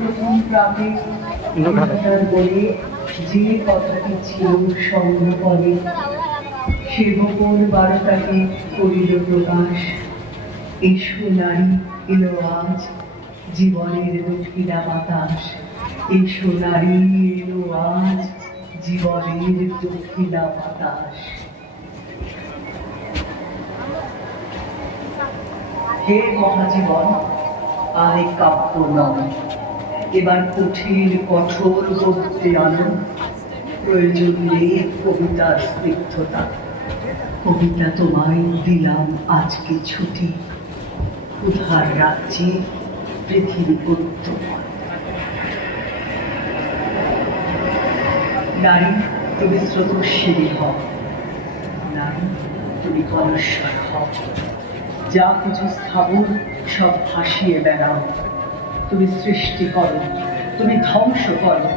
প্রথম প্রাতে কবিতার বলে যে কথাটি ছিল সংগ্রহণে সে গোপন বারতাকে করিল প্রকাশ। এসো নারী, এলো আজ জীবনের দক্ষিণা বাতাস। এসো নারী, এলো আজ জীবনের দক্ষিণা বাতাস। হে মহাজীবন, আরে কাব্য নয়, এবার কঠিন কঠোর করতে আনো। প্রয়োজন নেই কবিতার স্নিগ্ধতা, কবিতা তোমায় দিলাম আজকে ছুটি। উধার রাজ্যে পৃথিবী উত্তমন। নারী, তুমি স্রোতস্বিনী হও, নারী তুমি কলস্বর হও। যা কিছু স্থাবর সব ভাসিয়ে বেড়াও। তুমি সৃষ্টি করো, তুমি ধ্বংস করো,